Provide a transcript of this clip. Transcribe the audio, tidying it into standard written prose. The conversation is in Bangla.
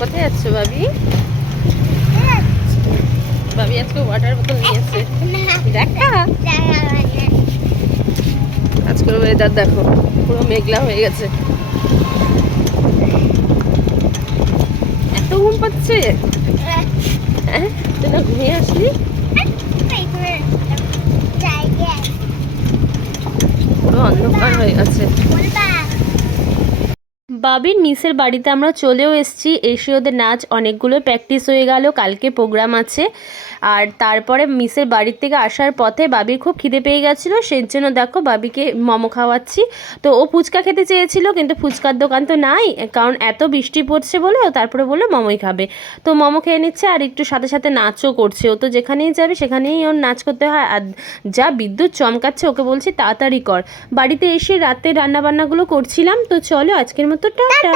কোথায় যাচ্ছ ভাবি? ভাবি আজকে ওয়াটার বোতল নিয়েছে। দেখা আজকের ওয়েদার দেখো, পুরো মেঘলা হয়ে গেছে। এত ঘুম পাচ্ছে, হ্যাঁ? তুই না ঘুমিয়ে আসলি? পুরো অন্ধকার হয়ে গেছে। বাবির মিসের বাড়িতে আমরা চলেও এসেছি। এসে ওদের নাচ অনেকগুলো প্র্যাকটিস হয়ে গেল, কালকে প্রোগ্রাম আছে। আর তারপরে মিসের বাড়ির থেকে আসার পথে বাবির খুব খিদে পেয়ে গেছিলো, সেই জন্য দেখো বাবিকে মোমো খাওয়াচ্ছি। তো ও ফুচকা খেতে চেয়েছিল, কিন্তু ফুচকার দোকান তো নাই, কারণ এত বৃষ্টি পড়ছে বলে। ও তারপরে বললো মোমোই খাবে, তো মোমো খেয়ে নিচ্ছে। আর একটু সাথে সাথে নাচও করছে। ও তো যেখানেই যাবে সেখানেই ওর নাচ করতে হয়। আর যা বিদ্যুৎ চমকাচ্ছে, ওকে বলছি তাড়াতাড়ি কর। বাড়িতে এসে রাতে রান্নাবান্নাগুলো করছিলাম। তো চলো আজকের মতো টাটা।